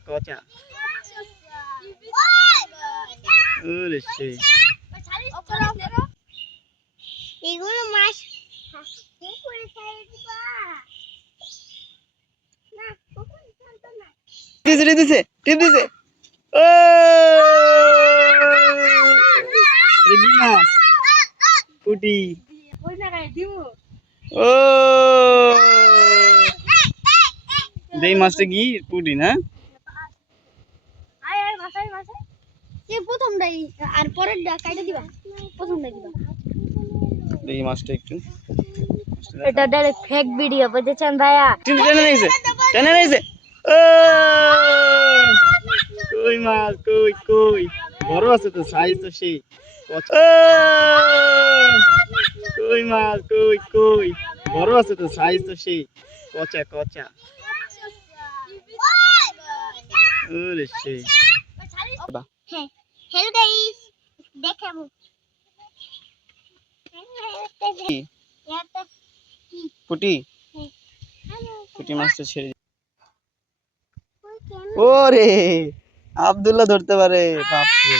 কচা ওরে সেই এগুলো মাছ পুকুরে ছেড়ে দিবা না পুকুরে ছাড়তো না দিছে টিপ দিছে ও রেগি মাছ পুটি ওই জায়গায় দিব ও দেই মাছটা কি পুটি না আয় আয় মাছাই মাছাই এই প্রথমটাই আর পরেরটা কাটে দিবা প্রথমটাই দিবা দেই মাছটা একটু এটা ডাইরেক্ট ফেক ভিডিও বুঝছেন ভাইয়া টেনে নিয়েছে ও কই মাছ কই কই বড় আছে তো সাইজ তো সেই ও কই মাছ কই কই বড় আছে তো সাইজ তো সেই কচা কচা ওরে সেই হ্যাঁ হ্যালো গাইস দেখাবো পুটি পুটি মাছটা ছেড়ে ওরে আব্দুল্লাহ ধরতে পারে বাপরে